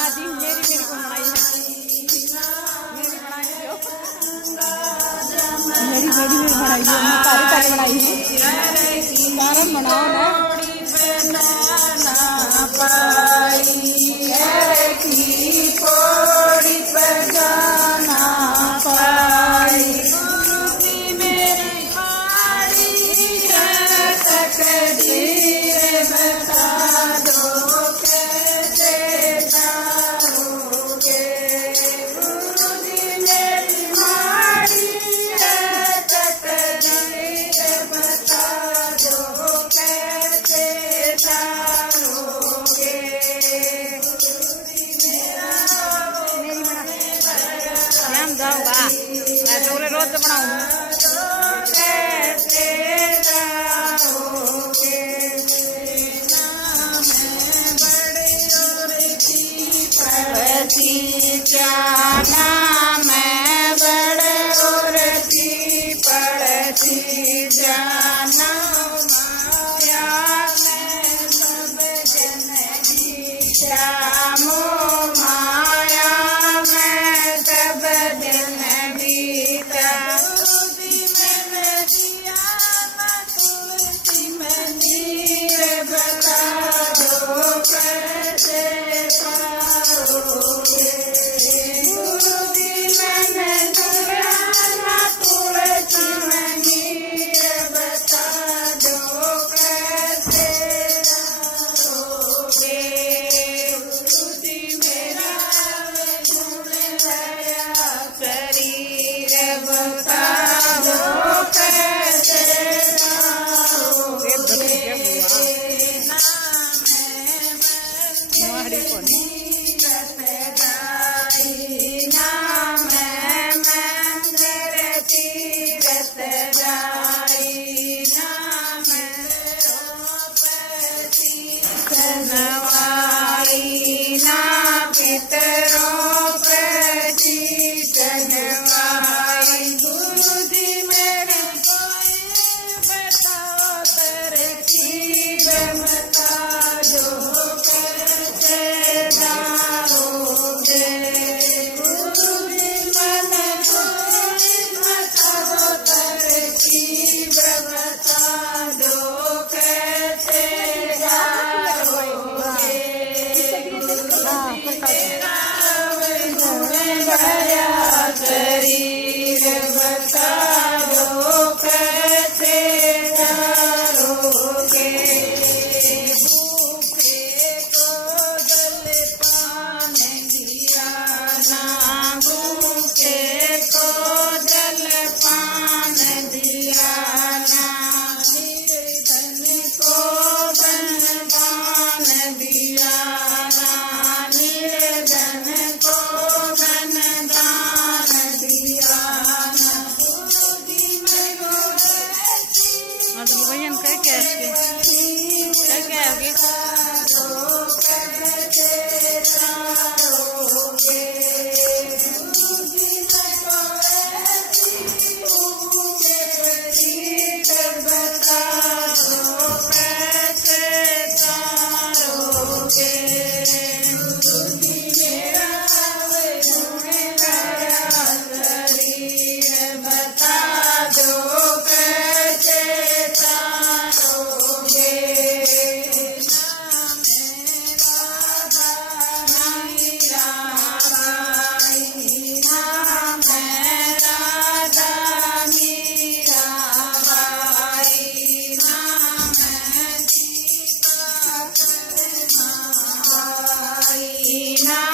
आदि मेरी मेरी को बनाई है, मेरी बनाई हो, मेरी मेरी में बनाई है, मैं तारी तारी बनाई है, कारण बनाओ ना पाई की कोड़ी पर जाना पाई मेरी मारी है तकदीर बता दो कैसे जाओगे गुरुजी मेरी मारी है तकदीर बता दो कैसे जाओगे मेरी बना हम जाऊंगा मैं तो रोज बनाऊंगी कैसे जाओगे पड़ती जाना मैं बड़े और की पड़ती जाना माया में सब जन श्यामो माया में सब जन बीता तुलसी में दिया तुलसी में नीर बता दो कैसे पाओगे गुरुजी मैंने दिया तुलसी में नीर बता दो कैसे पाओगे गुरुजी मेरा गुण दया शरीर बता दो कैसे पाओगे पितरों प्रति जनवाई गुरुजी मेरे कोई बताओ तरकीब बता दो कैसे जाओगे गुरुजी मैंने कोई बताओ तरकीब बता दो कैसे जाओगे शरीर बता दो कैसे करोगे भूखे को जल पान दिया ना भूखे को जल पान दिया ना निर्धन को धनदान दिया ना निर्धन को धनदान दिया ना गुरुजी मैं भजन कर कैसे आओगे बता दो कैसे जाओगे गुरुजी मेरा गुण दया शरीर बता दो कैसे जाओगे ना